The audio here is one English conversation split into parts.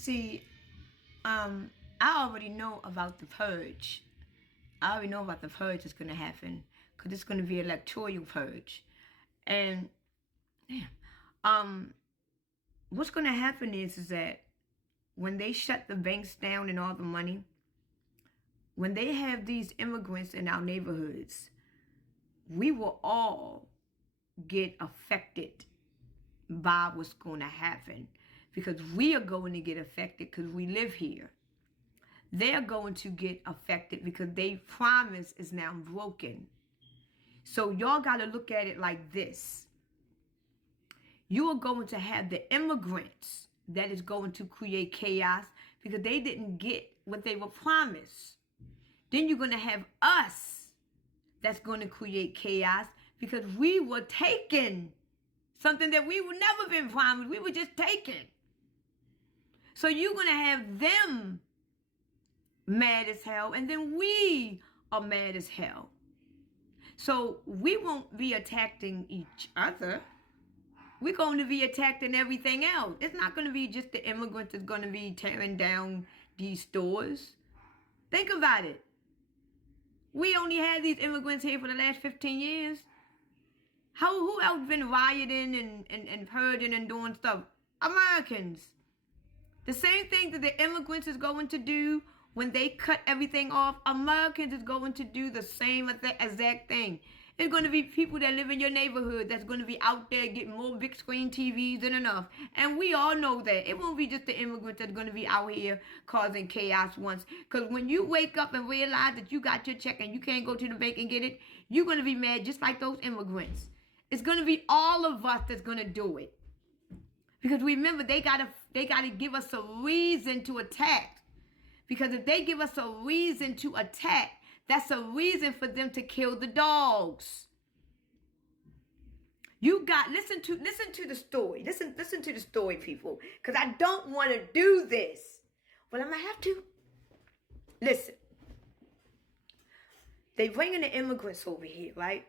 See, I already know about the purge. I already know about the purge that's going to happen because it's going to be an electoral purge. And, damn, what's going to happen is that when they shut the banks down and all the money, when they have these immigrants in our neighborhoods, we will all get affected by what's going to happen because we are going to get affected because we live here. They're going to get affected because their promise is now broken. So y'all got to look at it like this. You are going to have the immigrants that is going to create chaos because they didn't get what they were promised. Then you're going to have us that's going to create chaos because we were taken something that we would never been promised. We were just taken. So you're going to have them mad as hell, and then we are mad as hell. So we won't be attacking each other. We're going to be attacking everything else. It's not going to be just the immigrants that's going to be tearing down these stores. Think about it. We only had these immigrants here for the last 15 years. Who else been rioting and purging and doing stuff? Americans. The same thing that the immigrants is going to do when they cut everything off, Americans is going to do the same exact thing. It's going to be people that live in your neighborhood that's going to be out there getting more big screen TVs than enough. And we all know that. It won't be just the immigrants that's going to be out here causing chaos once. Because when you wake up and realize that you got your check and you can't go to the bank and get it, you're going to be mad just like those immigrants. It's going to be all of us that's going to do it. Because remember, they gotta give us a reason to attack. Because if they give us a reason to attack, that's a reason for them to kill the dogs. Listen to the story. Listen to the story, people. Because I don't want to do this. But I'm going to have to. Listen. They bringing the immigrants over here, right?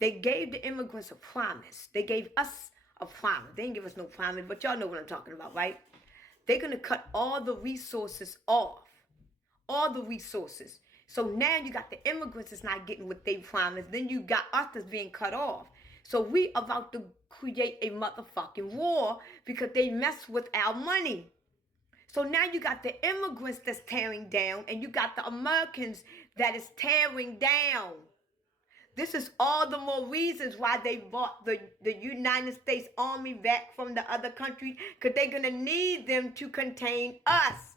They gave the immigrants a promise. They gave us a promise. They didn't give us no promise, but y'all know what I'm talking about, right? They're going to cut all the resources off. All the resources. So now you got the immigrants that's not getting what they promised. Then you got us that's being cut off. So we about to create a motherfucking war because they mess with our money. So now you got the immigrants that's tearing down and you got the Americans that is tearing down. This is all the more reasons why they bought the United States Army back from the other countries, because they're going to need them to contain us.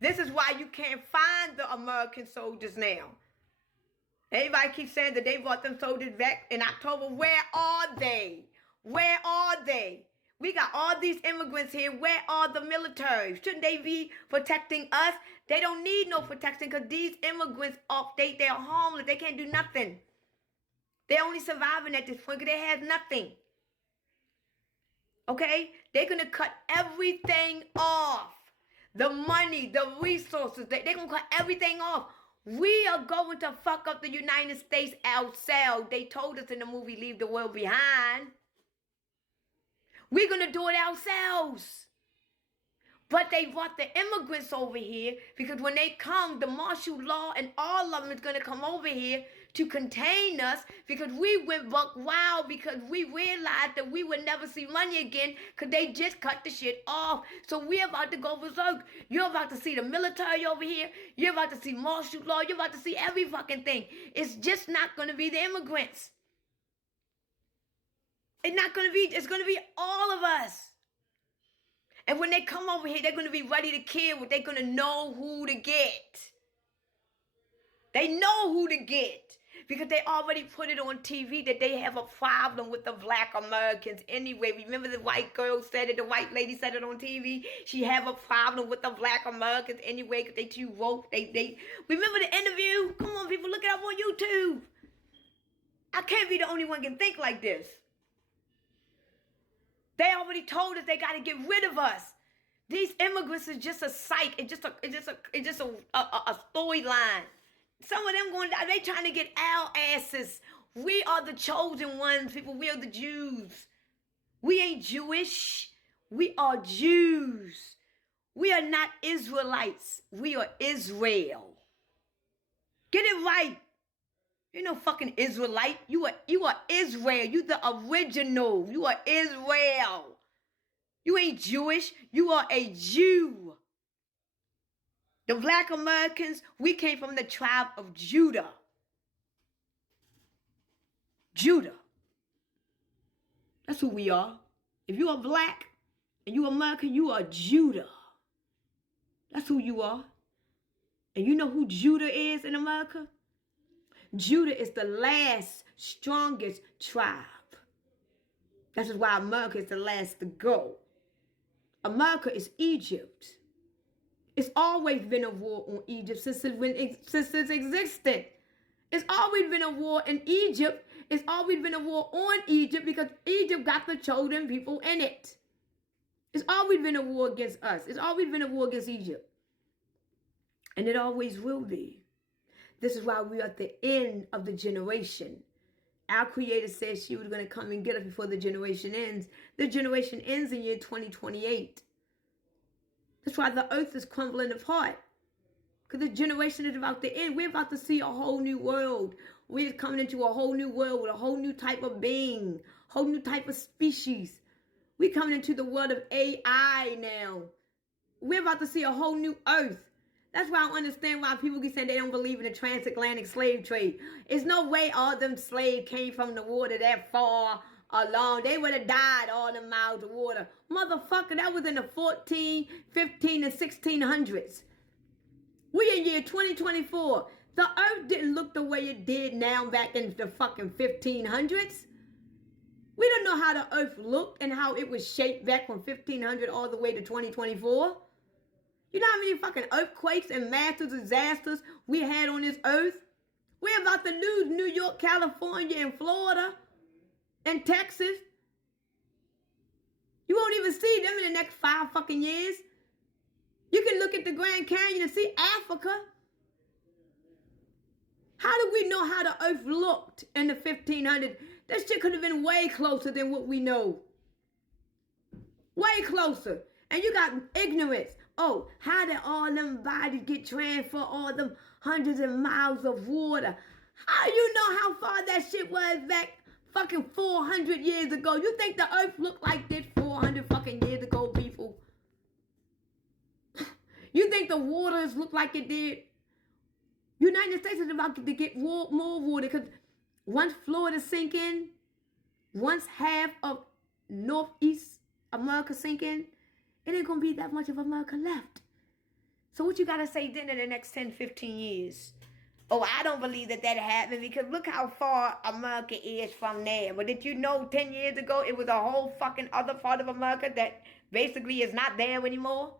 This is why you can't find the American soldiers now. Everybody keeps saying that they brought them soldiers back in October. Where are they? Where are they? We got all these immigrants here. Where are the military? Shouldn't they be protecting us? They don't need no protection because these immigrants, they're homeless. They can't do nothing. They're only surviving at this point because they have nothing. Okay? They're going to cut everything off. The money, the resources, they're going to cut everything off. We are going to fuck up the United States ourselves. They told us in the movie Leave the World Behind. We're going to do it ourselves. But they brought the immigrants over here because when they come, the martial law and all of them is going to come over here to contain us because we went buck wild because we realized that we would never see money again because they just cut the shit off. So we're about to go berserk. You're about to see the military over here. You're about to see martial law. You're about to see every fucking thing. It's just not going to be the immigrants. It's going to be all of us. And when they come over here, they're going to be ready to kill. They're going to know who to get. They know who to get. Because they already put it on TV that they have a problem with the black Americans anyway. Remember the white girl said it, the white lady said it on TV? She have a problem with the black Americans anyway because they too woke. They remember the interview? Come on, people, look it up on YouTube. I can't be the only one can think like this. They already told us they got to get rid of us. These immigrants is just a psych. It's just a storyline. Some of them going down. They trying to get our asses. We are the chosen ones, people. We are the Jews. We ain't Jewish. We are Jews. We are not Israelites. We are Israel. Get it right. You're no fucking Israelite. You are Israel. You the original. You are Israel. You ain't Jewish. You are a Jew. The Black Americans, we came from the tribe of Judah. Judah. That's who we are. If you are black and you American, you are Judah. That's who you are. And you know who Judah is in America? Judah is the last, strongest tribe. That's why America is the last to go. America is Egypt. It's always been a war on Egypt since it's existed. It's always been a war in Egypt. It's always been a war on Egypt because Egypt got the chosen people in it. It's always been a war against us. It's always been a war against Egypt. And it always will be. This is why we are at the end of the generation. Our Creator said she was going to come and get us before the generation ends. The generation ends in year 2028. That's why the earth is crumbling apart. Because the generation is about to end. We're about to see a whole new world. We're coming into a whole new world with a whole new type of being. Whole new type of species. We're coming into the world of AI now. We're about to see a whole new earth. That's why I don't understand why people keep saying they don't believe in the transatlantic slave trade. There's no way all them slaves came from the water that far along. They would have died all them miles of water. Motherfucker, that was in the 14, 15, and 1600s. We in year 2024. The earth didn't look the way it did now back in the fucking 1500s. We don't know how the earth looked and how it was shaped back from 1500 all the way to 2024. You know how many fucking earthquakes and massive disasters we had on this earth? We're about to lose New York, California, and Florida, and Texas. You won't even see them in the next 5 fucking years. You can look at the Grand Canyon and see Africa. How do we know how the earth looked in the 1500s? That shit could have been way closer than what we know. Way closer. And you got ignorance. Oh, how did all them bodies get transferred, all them hundreds of miles of water? How you know how far that shit was back fucking 400 years ago? You think the earth looked like this 400 fucking years ago, people? You think the waters look like it did? United States is about to get more water because once Florida sink in, once half of Northeast America sink in, it ain't going to be that much of America left. So what you got to say then in the next 10, 15 years? Oh, I don't believe that happened because look how far America is from there. But did you know 10 years ago it was a whole fucking other part of America that basically is not there anymore?